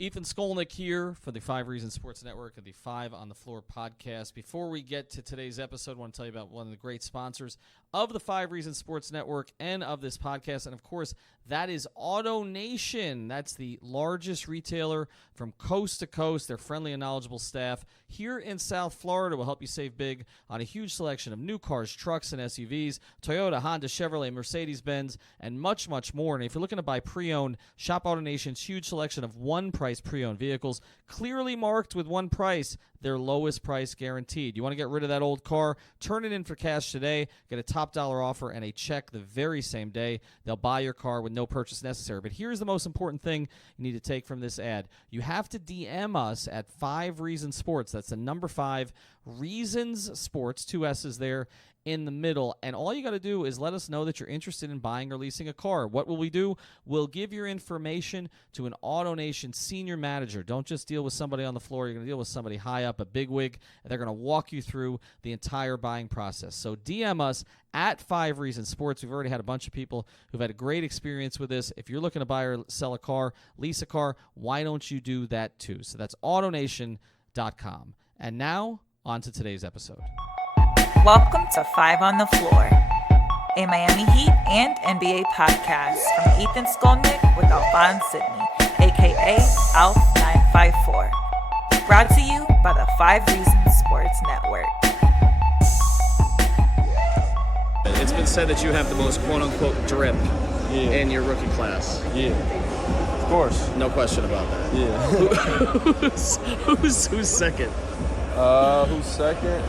Ethan Skolnick here for the 5 Reasons Sports Network and the 5 on the Floor podcast. Before we get to today's episode, I want to tell you about one of the great sponsors of the 5 Reasons Sports Network and of this podcast. And, of course, that is AutoNation. That's the largest retailer from coast to coast. Their friendly and knowledgeable staff here in South Florida will help you save big on a huge selection of new cars, trucks, and SUVs, Toyota, Honda, Chevrolet, Mercedes-Benz, and much, much more. And if you're looking to buy pre-owned, shop AutoNation's huge selection of one-price pre-owned vehicles, clearly marked with one price, their lowest price guaranteed. You want to get rid of that old car? Turn it in for cash today. Get a top dollar offer and a check the very same day. They'll buy your car with no purchase necessary. But here's the most important thing you need to take from this ad. You have to DM us at 5 Reasons Sports. That's the number 5 Reasons Sports, 2 S's there in the middle, and all you got to do is let us know that you're interested in buying or leasing a car. What will we do? We'll give your information to an AutoNation senior manager. Don't just deal with somebody on the floor. You're going to deal with somebody high up, a bigwig, and they're going to walk you through the entire buying process. So DM us at 5 Reasons Sports. We've already had a bunch of people who've had a great experience with this. If you're looking to buy or sell a car, lease a car, why don't you do that too? So that's AutoNation.com. And now, on to today's episode. Welcome to 5 on the Floor, a Miami Heat and NBA podcast from Ethan Skolnick with Alphonse Sidney, a.k.a. Alf954. Brought to you by the 5 Reasons Sports Network. It's been said that you have the most quote-unquote drip in your rookie class. Yeah, of course. No question about that. Yeah. Who's second? Who's second?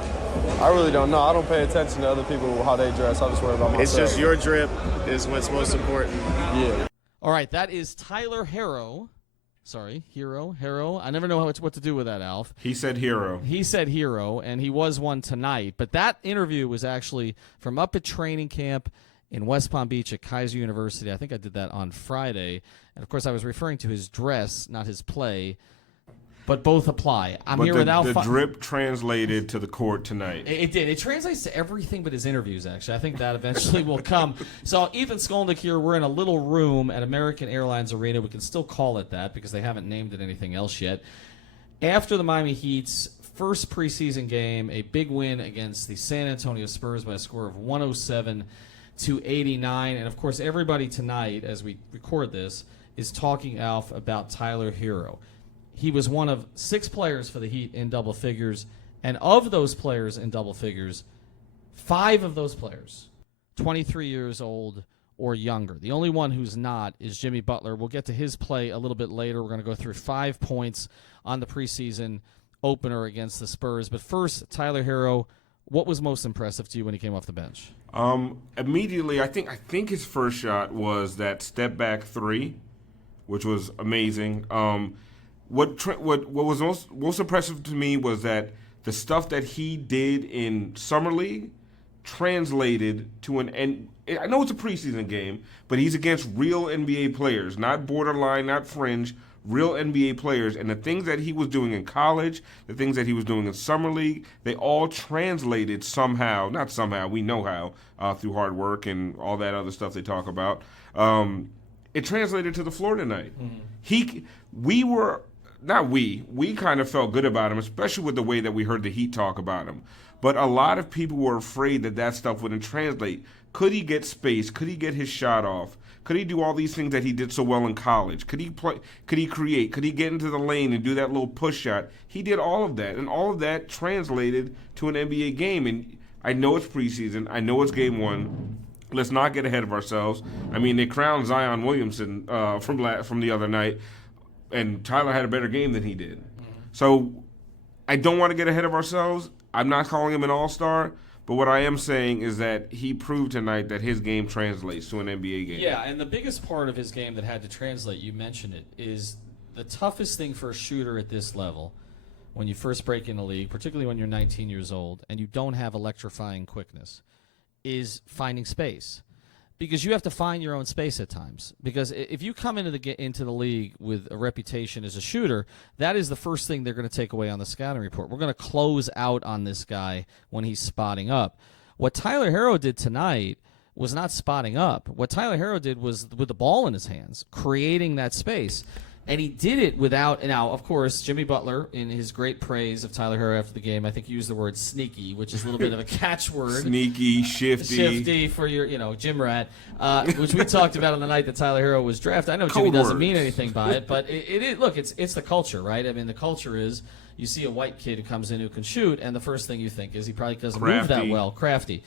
I really don't know. I don't pay attention to other people, how they dress. I just worry about myself. It's just your drip is what's most important. Yeah. All right, that is Tyler Herro. Sorry, Herro. I never know what to do with that, Alf. He said Herro. He said Herro, and he was one tonight. But that interview was actually from up at training camp in West Palm Beach at Kaiser University. I think I did that on Friday. And, of course, I was referring to his dress, not his play. But both apply. I'm here with Alpha. The drip translated to the court tonight. It did. It translates to everything but his interviews, actually. I think that eventually will come. So, Ethan Skolnick here. We're in a little room at American Airlines Arena. We can still call it that because they haven't named it anything else yet. After the Miami Heat's first preseason game, a big win against the San Antonio Spurs by a score of 107-89. And, of course, everybody tonight, as we record this, is talking, Alf, about Tyler Herro. He was one of 6 players for the Heat in double figures, and of those players in double figures, 5 of those players, 23 years old or younger. The only one who's not is Jimmy Butler. We'll get to his play a little bit later. We're going to go through 5 points on the preseason opener against the Spurs. But first, Tyler Herro, what was most impressive to you when he came off the bench? Immediately, I think his first shot was that step back 3, which was amazing. What was most impressive to me was that the stuff that he did in Summer League translated to and I know it's a preseason game, but he's against real NBA players, not borderline, not fringe, real NBA players. And the things that he was doing in college, the things that he was doing in Summer League, they all translated somehow, not somehow, we know how, through hard work and all that other stuff they talk about. It translated to the floor tonight. Mm-hmm. We kind of felt good about him, especially with the way that we heard the Heat talk about him. But a lot of people were afraid that stuff wouldn't translate. Could he get space? Could he get his shot off? Could he do all these things that he did so well in college? Could he play? Could he create? Could he get into the lane and do that little push shot? He did all of that, and all of that translated to an NBA game. And I know it's preseason. I know it's game 1. Let's not get ahead of ourselves. I mean, they crowned Zion Williamson from the other night. And Tyler had a better game than he did. Mm-hmm. So I don't want to get ahead of ourselves. I'm not calling him an all-star, but what I am saying is that he proved tonight that his game translates to an NBA game. Yeah, and the biggest part of his game that had to translate, you mentioned it, is the toughest thing for a shooter at this level when you first break in the league, particularly when you're 19 years old and you don't have electrifying quickness, is finding space. Because you have to find your own space at times. Because if you come into the league with a reputation as a shooter, that is the first thing they're going to take away on the scouting report. We're going to close out on this guy when he's spotting up. What Tyler Herro did tonight was not spotting up. What Tyler Herro did was with the ball in his hands, creating that space. And he did it without, now, of course, Jimmy Butler, in his great praise of Tyler Herro after the game, I think he used the word sneaky, which is a little bit of a catchword. Sneaky, shifty. Shifty for your, gym rat, which we talked about on the night that Tyler Herro was drafted. I know Jimmy Code doesn't words. mean anything by it, but look, it's the culture, right? I mean, the culture is you see a white kid who comes in who can shoot, and the first thing you think is he probably doesn't move that well, crafty.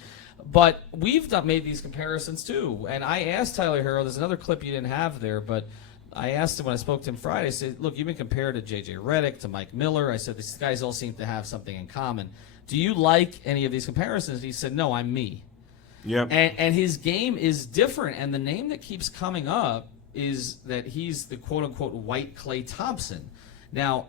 But we've made these comparisons too. And I asked Tyler Herro, there's another clip you didn't have there, but I asked him when I spoke to him Friday, I said, look, you've been compared to J.J. Redick, to Mike Miller. I said, these guys all seem to have something in common. Do you like any of these comparisons? He said, no, I'm me. Yep. And his game is different. And the name that keeps coming up is that he's the quote-unquote white Klay Thompson. Now,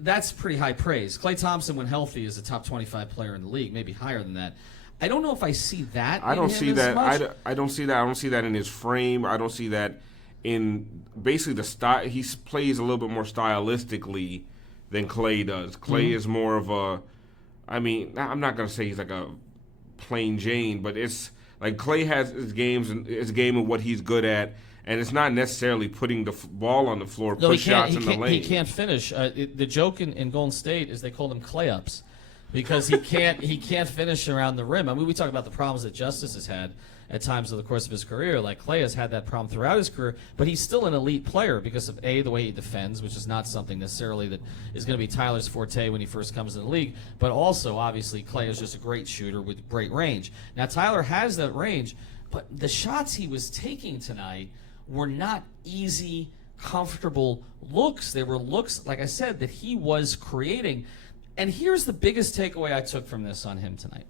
that's pretty high praise. Klay Thompson, when healthy, is a top 25 player in the league, maybe higher than that. I don't know if I see that. I don't see that. Much. I don't see that. I don't see that in his frame. I don't see that in basically the style. He plays a little bit more stylistically than Klay does. Klay is more of a. I mean, I'm not gonna say he's like a plain Jane, but it's like Klay has his game and what he's good at, and it's not necessarily putting the ball on the floor, put shots in the lane. He can't finish. The joke in Golden State is they called him Klay-ups. Because he can't finish around the rim. I mean, we talk about the problems that Justice has had at times over the course of his career. Like Klay has had that problem throughout his career, but he's still an elite player because of the way he defends, which is not something necessarily that is going to be Tyler's forte when he first comes in the league. But also, obviously, Klay is just a great shooter with great range. Now, Tyler has that range, but the shots he was taking tonight were not easy, comfortable looks. They were looks, like I said, that he was creating. And here's the biggest takeaway I took from this on him tonight,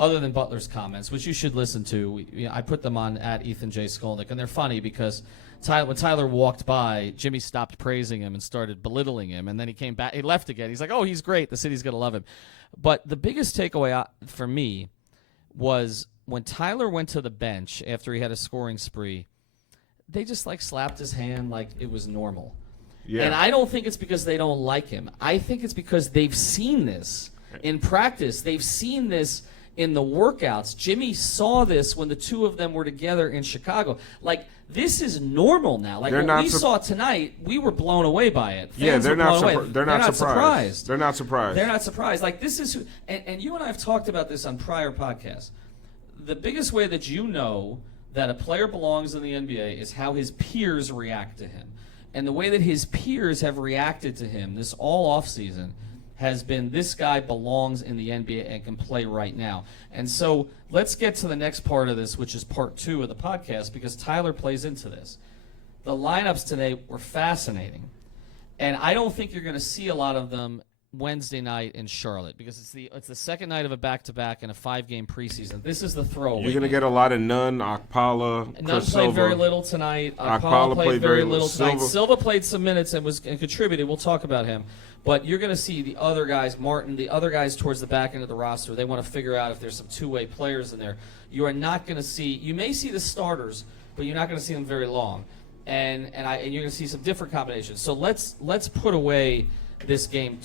other than Butler's comments, which you should listen to. I put them on at Ethan J. Skolnick, and they're funny because when Tyler walked by, Jimmy stopped praising him and started belittling him, and then he came back. He left again. He's like, oh, he's great. The city's going to love him. But the biggest takeaway for me was when Tyler went to the bench after he had a scoring spree, they just slapped his hand like it was normal. Yeah. And I don't think it's because they don't like him. I think it's because they've seen this in practice. They've seen this in the workouts. Jimmy saw this when the two of them were together in Chicago. This is normal now. What we saw tonight, we were blown away by it. Fans they're not surprised. They're not surprised. They're not surprised. This is and you and I have talked about this on prior podcasts. The biggest way that you know that a player belongs in the NBA is how his peers react to him. And the way that his peers have reacted to him this all offseason has been, this guy belongs in the NBA and can play right now. And so let's get to the next part of this, which is part 2 of the podcast, because Tyler plays into this. The lineups today were fascinating. And I don't think you're going to see a lot of them Wednesday night in Charlotte, because it's the second night of a back-to-back in a 5-game preseason. This is the throwaway. You're going to get a lot of Nunn, Okpala, Nunn played very little tonight. Okpala played very little tonight. Silva played some minutes and contributed. We'll talk about him. But you're going to see the other guys, Martin, the other guys towards the back end of the roster. They want to figure out if there's some two-way players in there. You are not going to see. You may see the starters, but you're not going to see them very long. And you're going to see some different combinations. So let's put away this game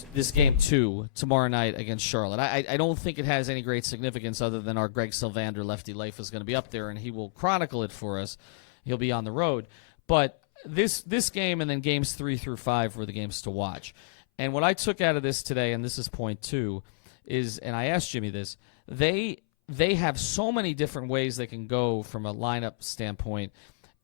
2 tomorrow night against Charlotte. I don't think it has any great significance other than our Greg Sylvander lefty life is going to be up there, and he will chronicle it for us. He'll be on the road. But this game and then games 3 through 5 were the games to watch. And what I took out of this today, and this is point 2, is, and I asked Jimmy this, they have so many different ways they can go from a lineup standpoint.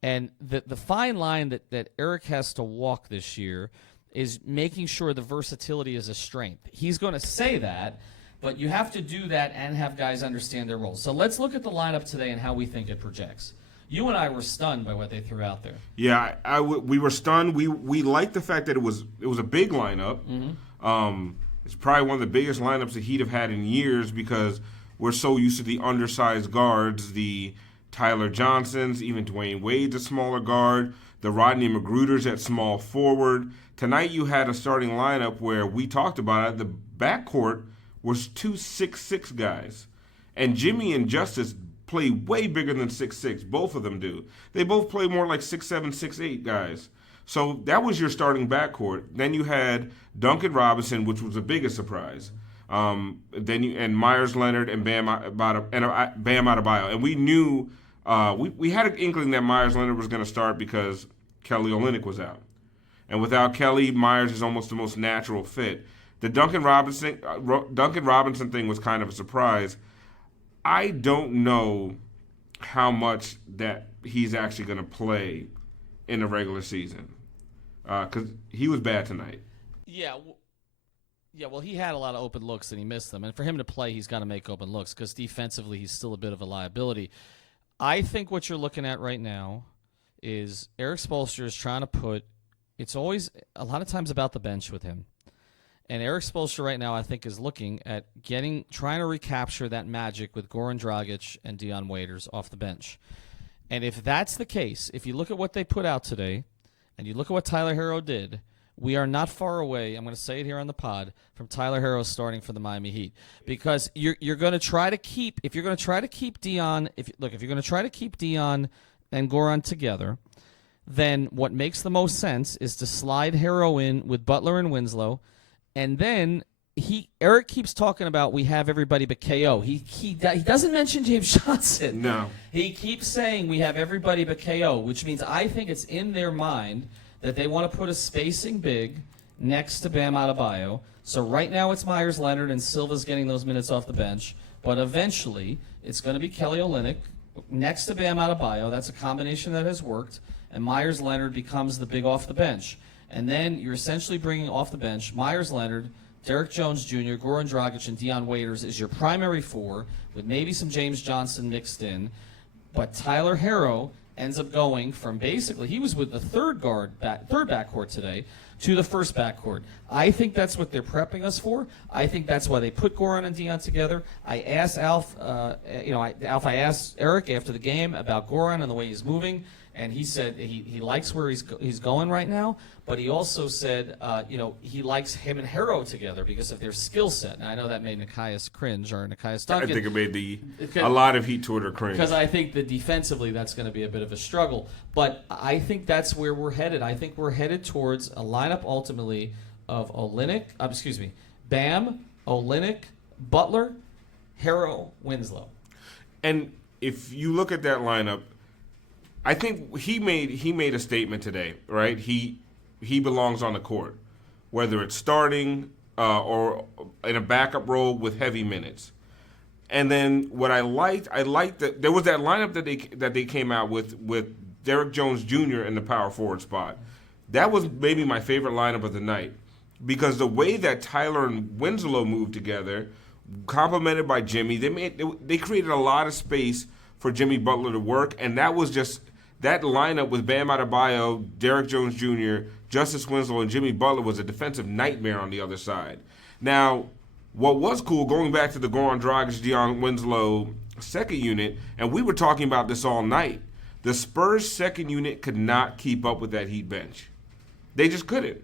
And the fine line that Eric has to walk this year is making sure the versatility is a strength. He's going to say that, but you have to do that and have guys understand their roles. So let's look at the lineup today and how we think it projects. You and I were stunned by what they threw out there. Yeah, we were stunned. We liked the fact that it was a big lineup. Mm-hmm. It's probably one of the biggest lineups the Heat have had in years because we're so used to the undersized guards, the Tyler Johnsons, even Dwayne Wade's a smaller guard, the Rodney Magruder's at small forward. Tonight you had a starting lineup where we talked about it. The backcourt was 2 6'6" guys. And Jimmy and Justice play way bigger than 6'6". Both of them do. They both play more like 6'7", 6'8" guys. So that was your starting backcourt. Then you had Duncan Robinson, which was the biggest surprise. And Myers Leonard and Bam Adebayo. And we knew we had an inkling that Myers Leonard was going to start because Kelly Olynyk was out. And without Kelly, Myers is almost the most natural fit. The Duncan Robinson thing was kind of a surprise. I don't know how much that he's actually going to play in the regular season because he was bad tonight. Yeah, well, he had a lot of open looks and he missed them. And for him to play, he's got to make open looks because defensively he's still a bit of a liability. I think what you're looking at right now is Eric Spoelstra is trying to put – it's always a lot of times about the bench with him. And Eric Spoelstra right now I think is looking at trying to recapture that magic with Goran Dragic and Dion Waiters off the bench. And if that's the case, if you look at what they put out today and you look at what Tyler Herro did – we are not far away, I'm going to say it here on the pod, from Tyler Herro starting for the Miami Heat. Because you're going to try to keep, if you're going to try to keep Dion, if you're going to try to keep Dion and Goran together, then what makes the most sense is to slide Herro in with Butler and Winslow, and then Eric keeps talking about we have everybody but KO. He doesn't mention James Johnson. No. He keeps saying we have everybody but KO, which means I think it's in their mind that they want to put a spacing big next to Bam Adebayo. So right now it's Myers Leonard and Silva's getting those minutes off the bench. But eventually it's going to be Kelly Olynyk next to Bam Adebayo. That's a combination that has worked. And Myers Leonard becomes the big off the bench. And then you're essentially bringing off the bench Myers Leonard, Derek Jones Jr., Goran Dragic, and Dion Waiters is your primary four with maybe some James Johnson mixed in. But Tyler Herro ends up going from basically, he was with the third backcourt today to the first backcourt. I think that's what they're prepping us for. I think that's why they put Goran and Dion together. I asked I asked Eric after the game about Goran and the way he's moving, and he said he likes where he's going right now, but he also said he likes him and Herro together because of their skill set. And I know that made Nikias cringe, or Nikias Duncan. I think it made a lot of Heat Twitter cringe. Because I think that defensively that's going to be a bit of a struggle. But I think that's where we're headed. I think we're headed towards a lineup ultimately of Bam, Olynyk, Butler, Herro, Winslow. And if you look at that lineup, I think he made a statement today, right? He belongs on the court, whether it's starting or in a backup role with heavy minutes. And then what I liked that there was that lineup that they came out with Derek Jones Jr. in the power forward spot. That was maybe my favorite lineup of the night because the way that Tyler and Winslow moved together, complemented by Jimmy, they created a lot of space for Jimmy Butler to work, and that was just. That lineup with Bam Adebayo, Derek Jones Jr., Justice Winslow, and Jimmy Butler was a defensive nightmare on the other side. Now, what was cool, going back to the Goran Dragic, Dion Winslow second unit, and we were talking about this all night, the Spurs second unit could not keep up with that Heat bench. They just couldn't.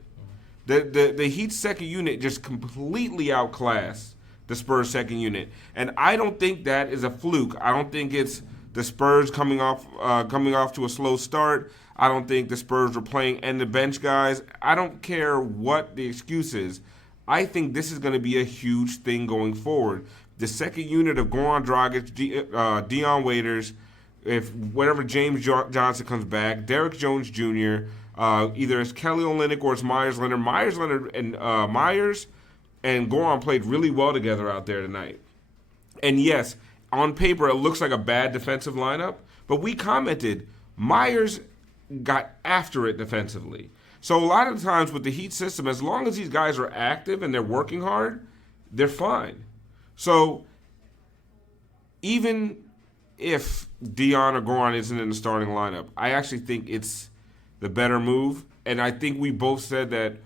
The Heat second unit just completely outclassed the Spurs second unit. And I don't think that is a fluke. I don't think it's the Spurs coming off to a slow start. I don't think the Spurs were playing end the bench guys. I don't care what the excuse is. I think this is going to be a huge thing going forward. The second unit of Goran Dragic, Dion Waiters, whenever James Johnson comes back, Derek Jones Jr., either it's Kelly Olynyk or it's Myers Leonard. Myers and Goran played really well together out there tonight. And yes, on paper, it looks like a bad defensive lineup, but we commented Myers got after it defensively. So a lot of the times with the Heat system, as long as these guys are active and they're working hard, they're fine. So even if Dion or Goran isn't in the starting lineup, I actually think it's the better move. And I think we both said that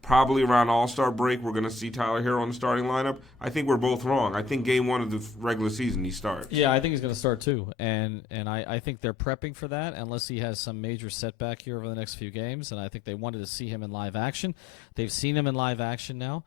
probably around All-Star break, we're going to see Tyler Herro in the starting lineup. I think we're both wrong. I think game one of the regular season he starts. Yeah, I think he's going to start too. And I think they're prepping for that unless he has some major setback here over the next few games. And I think they wanted to see him in live action. They've seen him in live action now.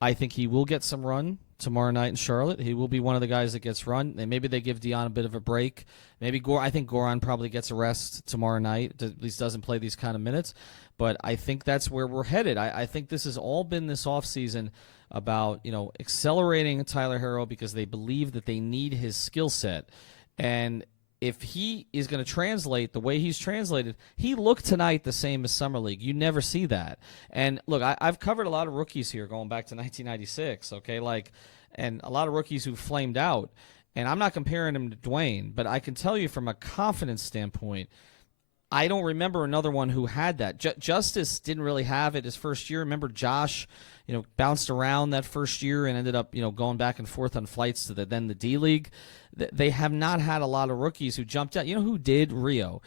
I think he will get some run tomorrow night in Charlotte. He will be one of the guys that gets run. And maybe they give Dion a bit of a break. I think Goran probably gets a rest tomorrow night, at least doesn't play these kind of minutes. But I think that's where we're headed. I think this has all been this offseason about, accelerating Tyler Herro because they believe that they need his skill set. And if he is going to translate the way he's translated, he looked tonight the same as Summer League. You never see that. And look, I've covered a lot of rookies here going back to 1996, okay, and a lot of rookies who flamed out. And I'm not comparing him to Dwayne, but I can tell you from a confidence standpoint, I don't remember another one who had that. Justice didn't really have it his first year. Remember Josh, bounced around that first year and ended up, going back and forth on flights to the D League. They have not had a lot of rookies who jumped out. You know who did? Rio.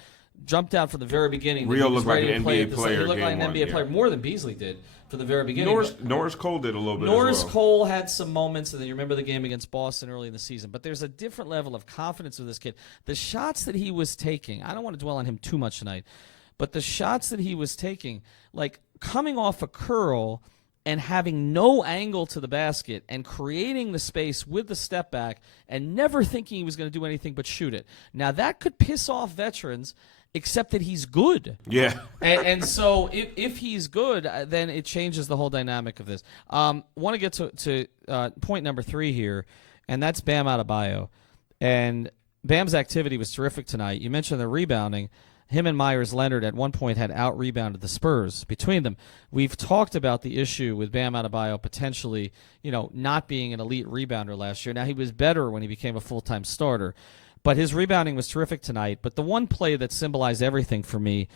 Jumped out from the very beginning. Rio looked like an NBA player. He looked like an NBA player more than Beasley did from the very beginning. Norris Cole did a little bit Norris as well. Cole had some moments, and then you remember the game against Boston early in the season. But there's a different level of confidence with this kid. The shots that he was taking, I don't want to dwell on him too much tonight, but the shots that he was taking, like coming off a curl and having no angle to the basket and creating the space with the step back and never thinking he was going to do anything but shoot it. Now, that could piss off veterans, except that he's good. Yeah. and so if he's good, then it changes the whole dynamic of this. Want to get to point number 3 here, and that's Bam Adebayo. And Bam's activity was terrific tonight. You mentioned the rebounding. Him and Myers Leonard at one point had out-rebounded the Spurs. Between them, we've talked about the issue with Bam Adebayo potentially, not being an elite rebounder last year. Now, he was better when he became a full-time starter. But his rebounding was terrific tonight. But the one play that symbolized everything for me,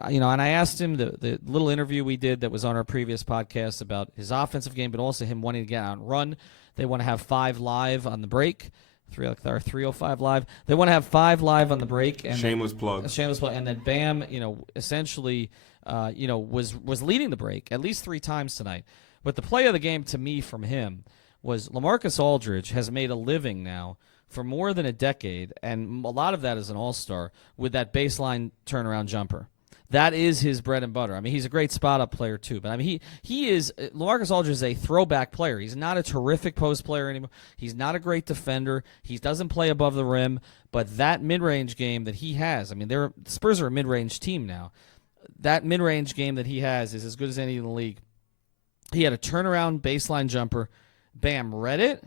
and I asked him the little interview we did that was on our previous podcast about his offensive game, but also him wanting to get out and run. They want to have 5 live on the break. 305 live. They want to have 5 live on the break. And shameless plug. And then Bam, essentially, was leading the break at least 3 times tonight. But the play of the game to me from him was LaMarcus Aldridge has made a living now for more than a decade, and a lot of that is an all-star, with that baseline turnaround jumper. That is his bread and butter. I mean, he's a great spot-up player, too. But, I mean, he is – LaMarcus Aldridge is a throwback player. He's not a terrific post player anymore. He's not a great defender. He doesn't play above the rim. But that mid-range game that he has – I mean, the Spurs are a mid-range team now. That mid-range game that he has is as good as any in the league. He had a turnaround baseline jumper. Bam read it.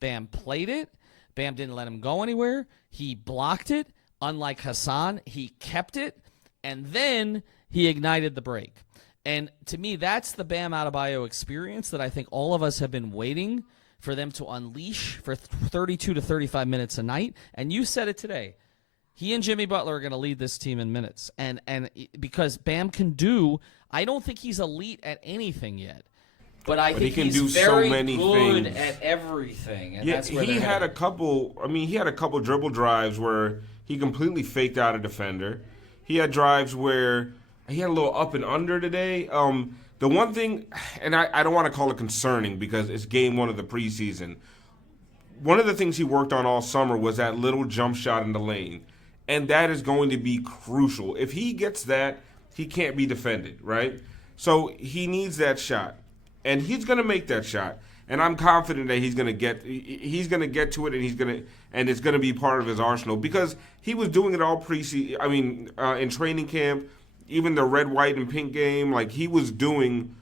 Bam played it. Bam didn't let him go anywhere. He blocked it. Unlike Hassan, he kept it. And then he ignited the break. And to me, that's the Bam Adebayo experience that I think all of us have been waiting for them to unleash for 32 to 35 minutes a night. And you said it today. He and Jimmy Butler are going to lead this team in minutes. And because Bam can do, I don't think he's elite at anything yet. But I think he can he's do very so many good things at everything. And yeah, that's where he had a couple dribble drives where he completely faked out a defender. He had drives where he had a little up and under today. The one thing, and I don't want to call it concerning because it's game 1 of the preseason. One of the things he worked on all summer was that little jump shot in the lane. And that is going to be crucial. If he gets that, he can't be defended, right? So he needs that shot. And he's going to make that shot. And I'm confident that he's going to get to it, and it's going to be part of his arsenal because he was doing it all preseason. I mean, in training camp, even the red, white, and pink game, like he was doing,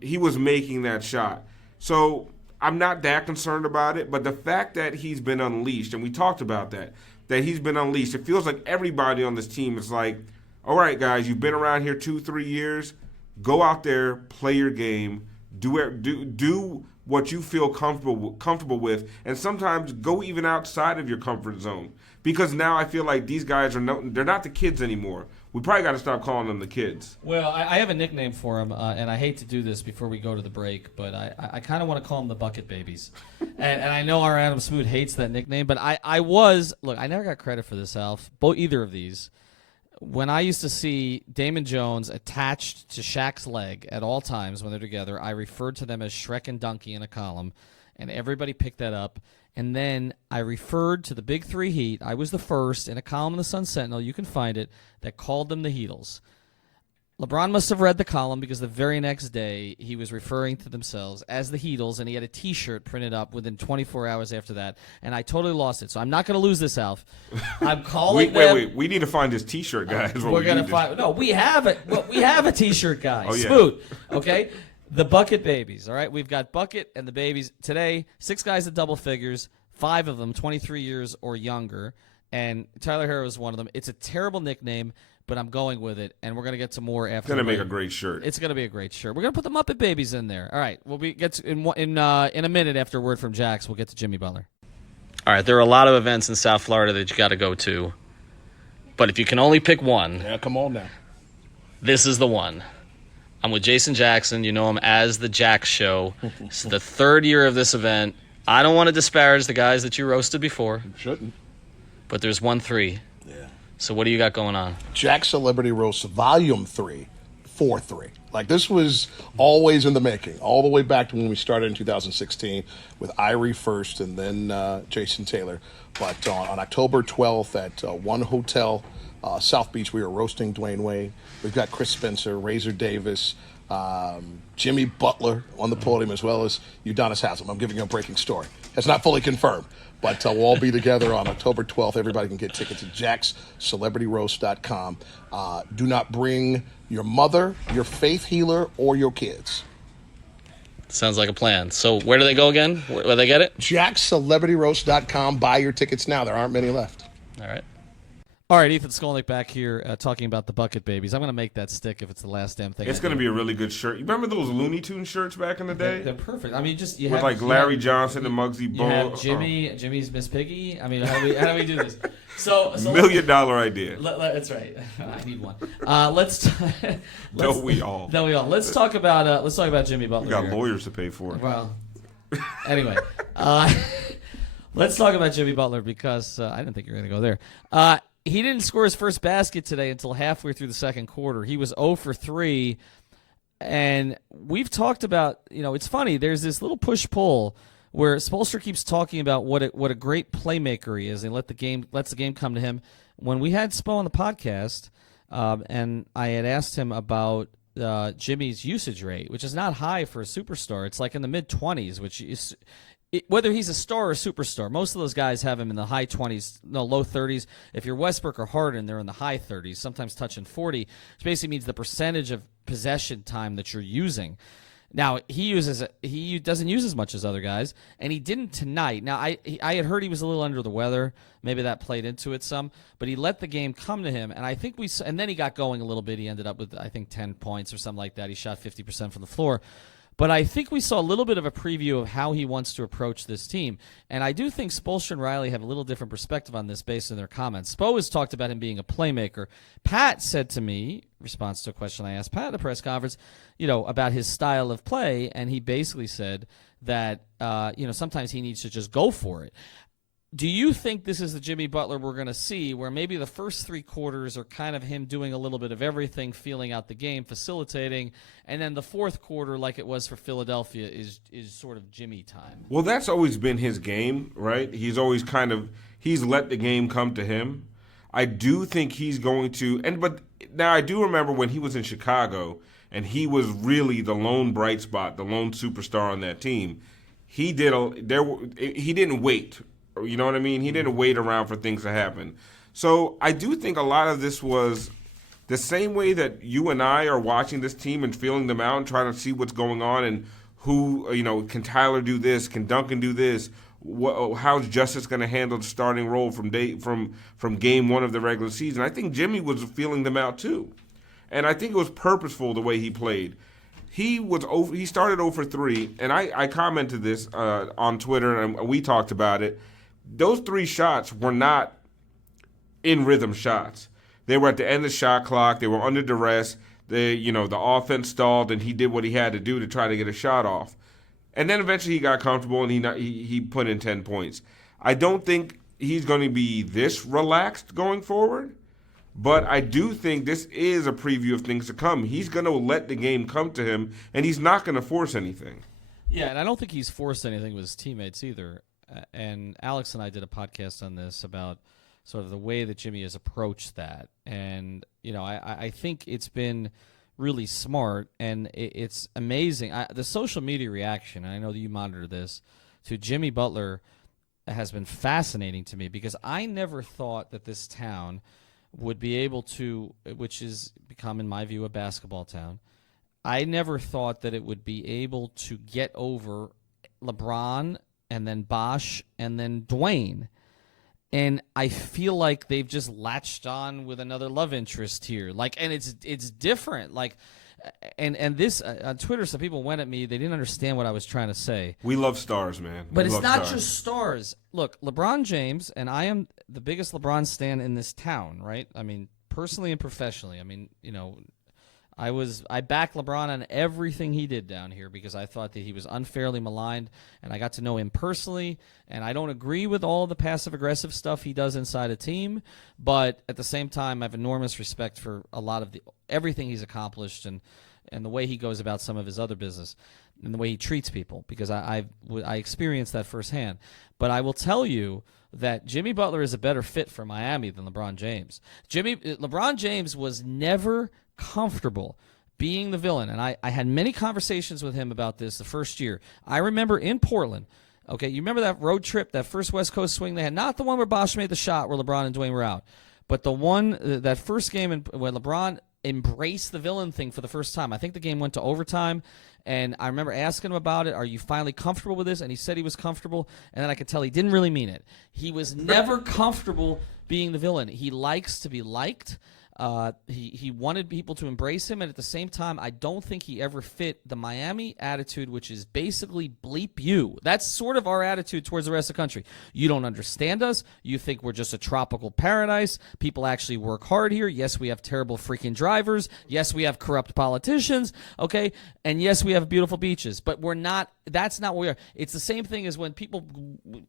he was making that shot. So I'm not that concerned about it. But the fact that he's been unleashed, and we talked about that he's been unleashed. It feels like everybody on this team is like, all right, guys, you've been around here 2-3 years. Go out there, play your game. Do what you feel comfortable with, and sometimes go even outside of your comfort zone. Because now I feel like these guys they're not the kids anymore. We probably got to stop calling them the kids. Well, I have a nickname for them, and I hate to do this before we go to the break, but I kind of want to call them the Bucket Babies. and I know our Adam Smoot hates that nickname, but I never got credit for this, Alf, either of these. When I used to see Damon Jones attached to Shaq's leg at all times when they're together, I referred to them as Shrek and Donkey in a column, and everybody picked that up. And then I referred to the Big Three Heat. I was the first in a column in the Sun Sentinel, you can find it, that called them the Heatles. LeBron must have read the column because the very next day he was referring to themselves as the Heatles, and he had a T-shirt printed up within 24 hours after that, and I totally lost it. So I'm not going to lose this, Alf. I'm calling them. Wait. We need to find this T-shirt guy. We're going to find. No, we have it. Well, we have a T-shirt guy. Oh, yeah. Smoot. Okay. The Bucket Babies. All right. We've got Bucket and the Babies today. 6 guys at double figures. 5 of them 23 years or younger. And Tyler Herro is one of them. It's a terrible nickname, but I'm going with it, and we're going to get to more after. It's going to make a great shirt. It's going to be a great shirt. We're going to put the Muppet Babies in there. All right, we'll get to, in a minute after a word from Jax, we'll get to Jimmy Butler. All right, there are a lot of events in South Florida that you got to go to, but if you can only pick one, come on now. This is the one. I'm with Jason Jackson. You know him as the Jax Show. It's the third year of this event. I don't want to disparage the guys that you roasted before. You shouldn't. But there's 1-3. Yeah. So what do you got going on? Jax Celebrity Roast Volume 3, 4-3. Like, this was always in the making, all the way back to when we started in 2016 with Irie first and then Jason Taylor. But on October 12th at One Hotel, South Beach, we were roasting Dwayne Wade. We've got Chris Spencer, Razor Davis, Jimmy Butler on the podium, as well as Udonis Haslem. I'm giving you a breaking story. It's not fully confirmed, but we'll all be together on October 12th. Everybody can get tickets at jaxcelebrityroast.com. Do not bring your mother, your faith healer, or your kids. Sounds like a plan. So where do they go again? Where do they get it? jaxcelebrityroast.com. Buy your tickets now. There aren't many left. All right. All right, Ethan Skolnick back here talking about the Bucket Babies. I'm going to make that stick if it's the last damn thing. It's going to be a really good shirt. You remember those Looney Tunes shirts back in the day? They're perfect. I mean, just with like Larry Johnson and Muggsy You Bogues. have Jimmy's Miss Piggy. I mean, how do we do this? So $1 million idea. That's right. I need one. Let's. Don't we all? Don't we all? Let's talk about Jimmy Butler. We got here. lawyers to pay for it. Well, anyway, let's talk about Jimmy Butler because I didn't think you were going to go there. He didn't score his first basket today until halfway through the second quarter. He was 0 for 3, and we've talked about, it's funny, there's this little push-pull where Spoelstra keeps talking about what a great playmaker he is and lets the game come to him. When we had Spo on the podcast, and I had asked him about Jimmy's usage rate, which is not high for a superstar. It's like in the mid-20s, which is whether he's a star or a superstar. Most of those guys have him in the high 20s, no, low 30s. If you're Westbrook or Harden, they're in the high 30s, sometimes touching 40, which basically means the percentage of possession time that you're using. Now, he doesn't use as much as other guys, and he didn't tonight. Now, I had heard he was a little under the weather. Maybe that played into it some, but he let the game come to him, and I think and then he got going a little bit. He ended up with, I think, 10 points or something like that. He shot 50% from the floor. But I think we saw a little bit of a preview of how he wants to approach this team. And I do think Spoelstra and Riley have a little different perspective on this based on their comments. Spo has talked about him being a playmaker. Pat said to me, in response to a question I asked Pat at the press conference, about his style of play, and he basically said that, sometimes he needs to just go for it. Do you think this is the Jimmy Butler we're going to see, where maybe the first 3 quarters are kind of him doing a little bit of everything, feeling out the game, facilitating, and then the fourth quarter, like it was for Philadelphia, is sort of Jimmy time? Well, that's always been his game, right? He's always he's let the game come to him. I do think he's going to, but now I do remember when he was in Chicago and he was really the lone bright spot, the lone superstar on that team. He didn't wait. You know what I mean? He didn't wait around for things to happen. So I do think a lot of this was the same way that you and I are watching this team and feeling them out and trying to see what's going on and who, can Tyler do this? Can Duncan do this? How's Justice going to handle the starting role from game 1 of the regular season? I think Jimmy was feeling them out too. And I think it was purposeful the way he played. He started 0 for 3, and I commented this on Twitter, and we talked about it. Those 3 shots were not in rhythm shots. They were at the end of the shot clock. They were under duress. The offense stalled, and he did what he had to do to try to get a shot off. And then eventually he got comfortable, and he put in 10 points. I don't think he's going to be this relaxed going forward, but I do think this is a preview of things to come. He's going to let the game come to him, and he's not going to force anything. Yeah, and I don't think he's forced anything with his teammates either. And Alex and I did a podcast on this about sort of the way that Jimmy has approached that. And, I think it's been really smart, and it's amazing. The social media reaction, and I know that you monitor this, to Jimmy Butler has been fascinating to me because I never thought that this town would be able to, which has become, in my view, a basketball town, I never thought that it would be able to get over LeBron and then Bosh, and then Dwayne. And I feel like they've just latched on with another love interest here. And it's different. And this on Twitter, some people went at me. They didn't understand what I was trying to say. We love stars, man. But We it's love not stars. just stars. Look, LeBron James, and I am the biggest LeBron stan in this town, right? I mean, personally and professionally. I mean, I backed LeBron on everything he did down here because I thought that he was unfairly maligned, and I got to know him personally, and I don't agree with all the passive-aggressive stuff he does inside a team, but at the same time, I have enormous respect for a lot of everything he's accomplished and the way he goes about some of his other business and the way he treats people because I experienced that firsthand. But I will tell you that Jimmy Butler is a better fit for Miami than LeBron James. LeBron James was never comfortable being the villain, and I had many conversations with him about this the first year. I remember in Portland, okay, you remember that road trip, that first West Coast swing they had? Not the one where Bosh made the shot where LeBron and Dwayne were out, but the one, that first game when LeBron embraced the villain thing for the first time. I think the game went to overtime, and I remember asking him about it. Are you finally comfortable with this? And he said he was comfortable, and then I could tell he didn't really mean it. He was never comfortable being the villain. He likes to be liked. He wanted people to embrace him, and at the same time, I don't think he ever fit the Miami attitude, which is basically bleep you. That's sort of our attitude towards the rest of the country. You don't understand us. You think we're just a tropical paradise. People actually work hard here. Yes, we have terrible freaking drivers. Yes, we have corrupt politicians. Okay, and yes, we have beautiful beaches, but we're not. That's not what we are. It's the same thing as when people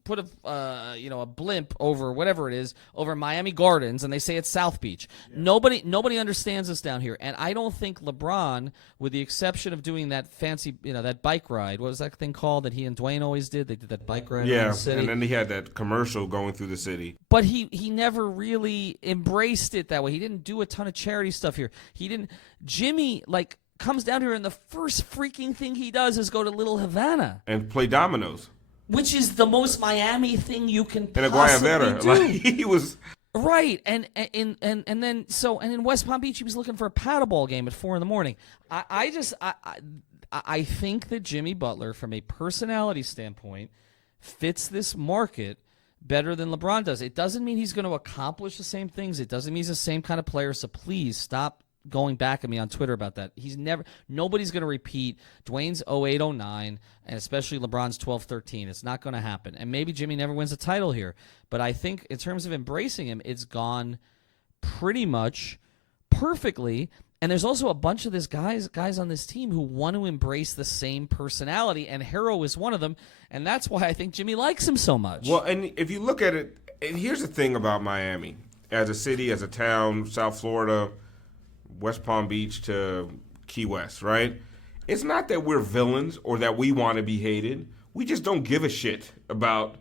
put a blimp over whatever it is over Miami Gardens, and they say it's South Beach. Yeah. Nobody understands us down here, and I don't think LeBron, with the exception of doing that fancy, that bike ride. What was that thing called that he and Dwayne always did? They did that bike ride around the city. And then he had that commercial going through the city. But he never really embraced it that way. He didn't do a ton of charity stuff here. Jimmy, comes down here, and the first freaking thing he does is go to Little Havana. And play dominoes. Which is the most Miami thing you can possibly Guayabera. do. He was... Right, and then in West Palm Beach he was looking for a paddleball game at 4 a.m. I think that Jimmy Butler, from a personality standpoint, fits this market better than LeBron does. It doesn't mean he's going to accomplish the same things. It doesn't mean he's the same kind of player. So please stop going back at me on Twitter about that. Nobody's going to repeat Dwayne's 08-09 and especially LeBron's 12-13. It's not going to happen. And maybe Jimmy never wins a title here, but I think in terms of embracing him, it's gone pretty much perfectly. And there's also a bunch of guys on this team who want to embrace the same personality, and Herro is one of them, and that's why I think Jimmy likes him so much. Well, and if you look at it, and here's the thing about Miami. As a city, as a town, South Florida, West Palm Beach to Key West, right? It's not that we're villains or that we want to be hated. We just don't give a shit about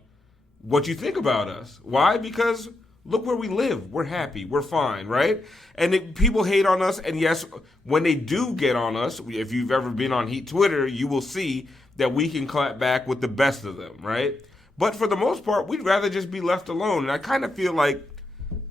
what you think about us. Why? Because look where we live. We're happy. We're fine, right? And people hate on us, and yes, when they do get on us, if you've ever been on Heat Twitter, you will see that we can clap back with the best of them, right? But for the most part, we'd rather just be left alone. And I kind of feel like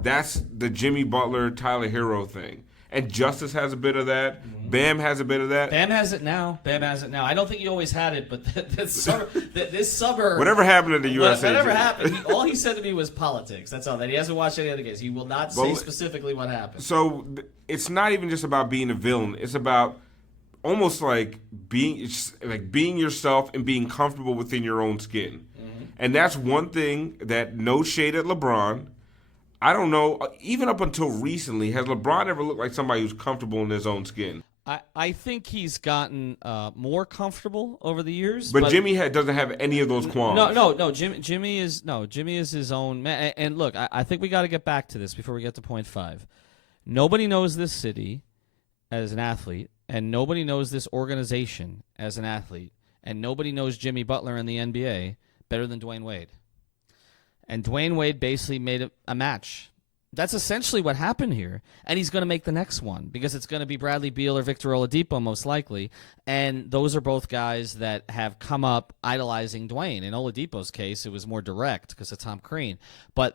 that's the Jimmy Butler, Tyler Herro thing. And Justice has a bit of that. Mm-hmm. Bam has a bit of that. Bam has it now. I don't think he always had it, but this summer... Whatever happened to the USA? Whatever happened, all he said to me was politics. That's all. That he hasn't watched any other games. He will not say specifically what happened. So it's not even just about being a villain. It's about almost like being yourself and being comfortable within your own skin. Mm-hmm. And that's one thing that, no shade at LeBron, I don't know, even up until recently, has LeBron ever looked like somebody who's comfortable in his own skin? I think he's gotten more comfortable over the years. But Jimmy doesn't have any of those qualms. No. Jimmy is his own man. And look, I think we got to get back to this before we get to point 5. Nobody knows this city as an athlete, and nobody knows this organization as an athlete, and nobody knows Jimmy Butler in the NBA better than Dwayne Wade. And Dwayne Wade basically made a match. That's essentially what happened here. And he's going to make the next one because it's going to be Bradley Beal or Victor Oladipo most likely. And those are both guys that have come up idolizing Dwayne. In Oladipo's case, it was more direct because of Tom Crean. But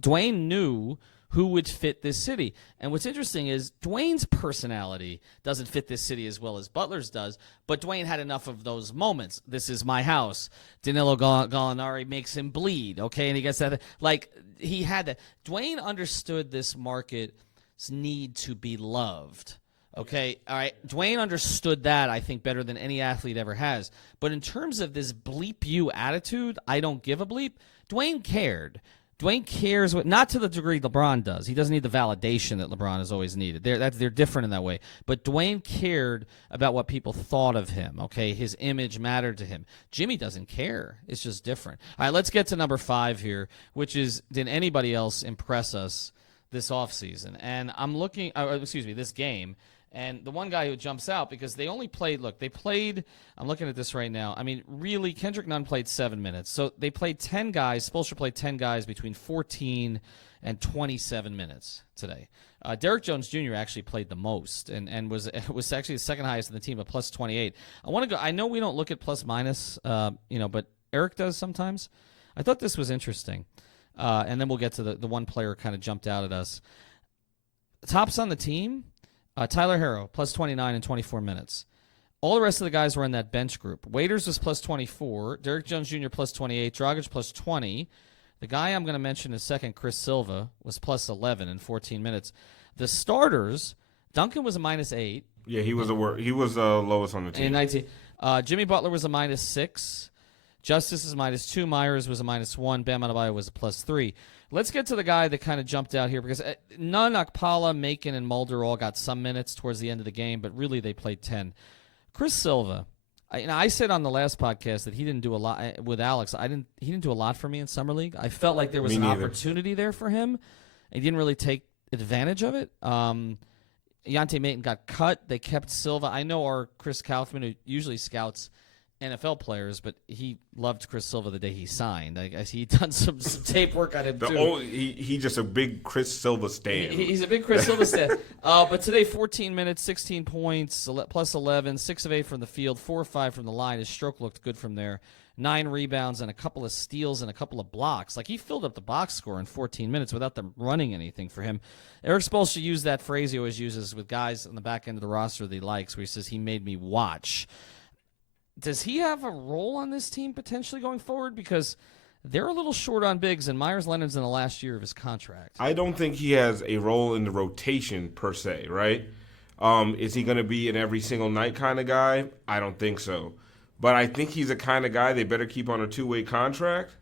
Dwayne knew who would fit this city. And what's interesting is Dwayne's personality doesn't fit this city as well as Butler's does, but Dwayne had enough of those moments. This is my house. Danilo Gallinari makes him bleed, okay? And he gets that. Like, he had that. Dwayne understood this market's need to be loved. Okay, all right. Dwayne understood that, I think, better than any athlete ever has. But in terms of this bleep you attitude, I don't give a bleep, Dwayne cared. Dwayne cares, not to the degree LeBron does. He doesn't need the validation that LeBron has always needed. They're different in that way. But Dwayne cared about what people thought of him, okay? His image mattered to him. Jimmy doesn't care. It's just different. All right, let's get to number 5 here, which is, did anybody else impress us this offseason? And I'm looking, this game. And the one guy who jumps out, because they only played, I'm looking at this right now. I mean, really, Kendrick Nunn played 7 minutes. So they played 10 guys. Spoelstra played 10 guys between 14 and 27 minutes today. Derrick Jones Jr. actually played the most and was actually the second highest in the team at plus 28. I know we don't look at plus minus, but Eric does sometimes. I thought this was interesting. And then we'll get to the one player kind of jumped out at us. Tops on the team. Tyler Herro, plus 29 in 24 minutes. All the rest of the guys were in that bench group. Waiters was plus 24. Derrick Jones Jr. plus 28. Dragic plus 20. The guy I'm going to mention in a second, Chris Silva, was plus 11 in 14 minutes. The starters, Duncan was a minus 8. Yeah, he was lowest on the team. In 19. Jimmy Butler was a minus 6. Justice is minus 2. Myers was a minus 1. Bam Adebayo was a plus 3. Let's get to the guy that kind of jumped out here, because Nunn, Okpala, Macon, and Mulder all got some minutes towards the end of the game, but really they played 10. Chris Silva, I said on the last podcast that he didn't do a lot with Alex. He didn't do a lot for me in Summer League. I felt like there was an opportunity there for him. He didn't really take advantage of it. Yante Maton got cut. They kept Silva. I know our Chris Kaufman, who usually scouts NFL players, but he loved Chris Silva the day he signed. I guess he'd done some tape work on him, too. He's just a big Chris Silva stan. He's a big Chris Silva stan. But today, 14 minutes, 16 points, plus 11, 6 of 8 from the field, 4 of 5 from the line. His stroke looked good from there. 9 rebounds and a couple of steals and a couple of blocks. Like, he filled up the box score in 14 minutes without them running anything for him. Eric Spoelstra used that phrase he always uses with guys on the back end of the roster that he likes, where he says, he made me watch. Does he have a role on this team potentially going forward? Because they're a little short on bigs, and Myers-Leonard's in the last year of his contract. I don't think he has a role in the rotation per se, right? Is he going to be an every single night kind of guy? I don't think so. But I think he's the kind of guy they better keep on a two-way contract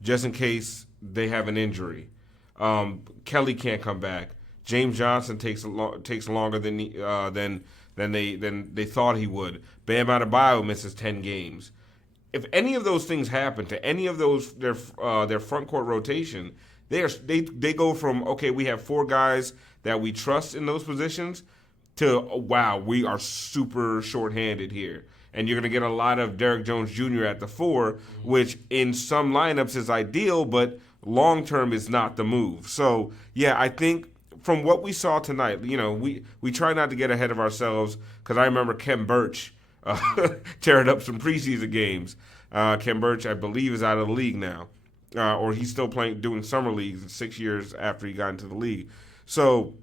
just in case they have an injury. Kelly can't come back. James Johnson takes longer than they thought he would. Bam Adebayo misses 10 games. If any of those things happen to any of those their front court rotation, they go from, okay, we have 4 guys that we trust in those positions to, wow, we are super shorthanded here. And you're going to get a lot of Derrick Jones Jr. at the 4, which in some lineups is ideal, but long-term is not the move. So, yeah, I think from what we saw tonight, we try not to get ahead of ourselves, because I remember Kem Birch tearing up some preseason games. Kem Birch, I believe, is out of the league now, or he's still doing summer leagues 6 years after he got into the league. So,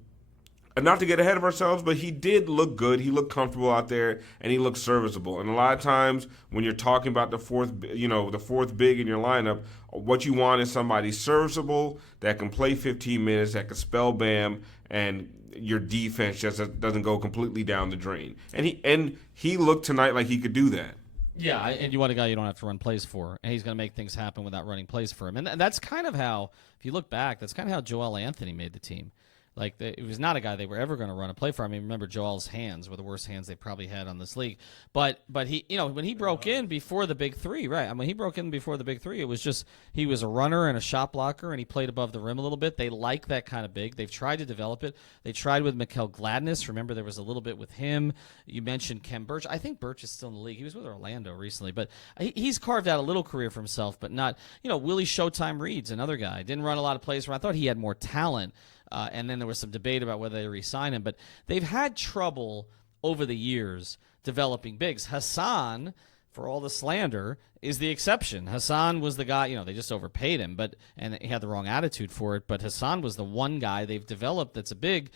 not to get ahead of ourselves, but he did look good. He looked comfortable out there, and he looked serviceable. And a lot of times when you're talking about the fourth big in your lineup, what you want is somebody serviceable that can play 15 minutes, that can spell Bam, and your defense just doesn't go completely down the drain. And he looked tonight like he could do that. Yeah, and you want a guy you don't have to run plays for, and he's going to make things happen without running plays for him. And that's kind of how, if you look back, that's kind of how Joel Anthony made the team. Like, it was not a guy they were ever going to run a play for. I mean, remember, Joel's hands were the worst hands they probably had on this league. But he, when he broke in before the big 3, right? I mean, he broke in before the big 3. It was just he was a runner and a shot blocker, and he played above the rim a little bit. They like that kind of big. They've tried to develop it. They tried with Mikal Gladness. Remember, there was a little bit with him. You mentioned Kem Birch. I think Birch is still in the league. He was with Orlando recently, but he's carved out a little career for himself, but not. Willie Showtime Reed's another guy. Didn't run a lot of plays for him. I thought he had more talent. And then there was some debate about whether they re-sign him. But they've had trouble over the years developing bigs. Hassan, for all the slander, is the exception. Hassan was the guy, they just overpaid him, and he had the wrong attitude for it. But Hassan was the one guy they've developed that's the big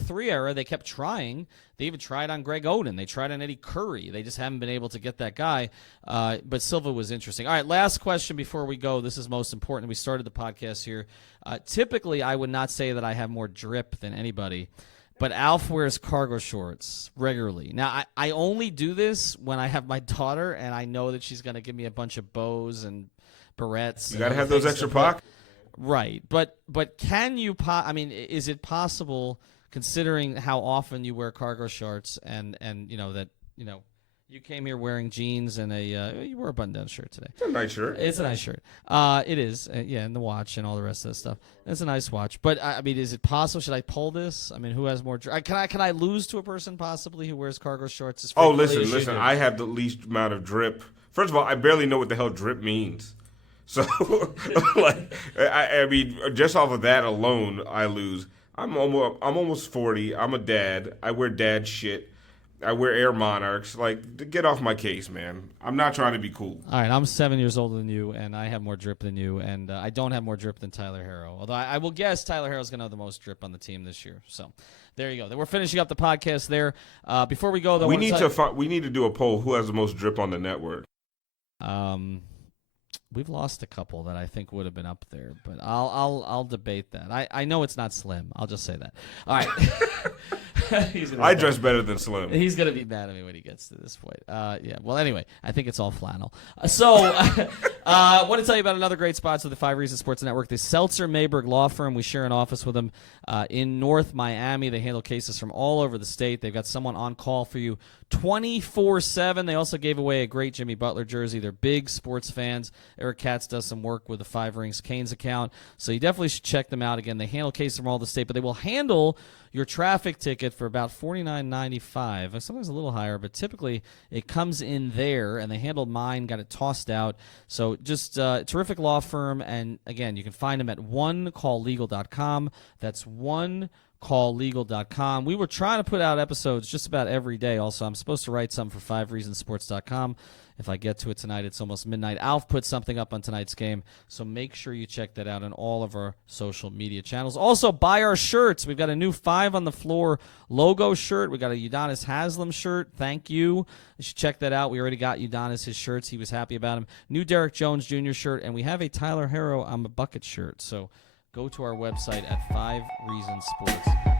three era. They kept trying. They even tried on Greg Oden. They tried on Eddie Curry. They just haven't been able to get that guy. But Silva was interesting. All right, last question before we go. This is most important. We started the podcast here. Typically, I would not say that I have more drip than anybody. But Alf wears cargo shorts regularly. Now, I only do this when I have my daughter, and I know that she's going to give me a bunch of bows and barrettes. You got to have those extra pockets. Right. But can you is it possible, considering how often you wear cargo shorts and you came here wearing jeans and you wore a button-down shirt today. It's a nice shirt. It's a nice shirt. It is. And the watch and all the rest of the stuff. It's a nice watch. But, is it possible? Should I pull this? Who has more drip? Can I lose to a person possibly who wears cargo shorts? Listen. I have the least amount of drip. First of all, I barely know what the hell drip means. So, just off of that alone, I lose. I'm almost 40. I'm a dad. I wear dad shit. I wear Air Monarchs. Get off my case, man. I'm not trying to be cool. All right, I'm 7 years older than you, and I have more drip than you, and I don't have more drip than Tyler Herro. Although I will guess Tyler Herro's going to have the most drip on the team this year. So there you go. Then we're finishing up the podcast there. Before we go, though, we need to do a poll. Who has the most drip on the network? We've lost a couple that I think would have been up there, but I'll debate that. I know it's not Slim. I'll just say that. All right. I dress better than Slim. He's going to be mad at me when he gets to this point. Yeah. Well, anyway, I think it's all flannel. I want to tell you about another great sponsor of the 5 Reasons Sports Network, the Seltzer Mayberg Law Firm. We share an office with them in North Miami. They handle cases from all over the state. They've got someone on call for you 24/7. They also gave away a great Jimmy Butler jersey. They're big sports fans. Eric Katz does some work with the 5 Rings Canes account, so you definitely should check them out. Again, they handle cases from all the state, but they will handle your traffic ticket for about $49.95. Sometimes a little higher, but typically it comes in there, and they handled mine, got it tossed out. So just terrific law firm, and again, you can find them at onecalllegal.com. That's onecalllegal.com. We were trying to put out episodes just about every day. Also, I'm supposed to write something for 5reasonsports.com. If I get to it tonight, it's almost midnight. Alf put something up on tonight's game, so make sure you check that out on all of our social media channels. Also, buy our shirts. We've got a new 5 on the Floor logo shirt. We got a Udonis Haslam shirt. Thank you. You should check that out. We already got Udonis his shirts. He was happy about them. New Derek Jones Jr. shirt, and we have a Tyler Herro I'm a Bucket shirt. So go to our website at 5reasonsports.com.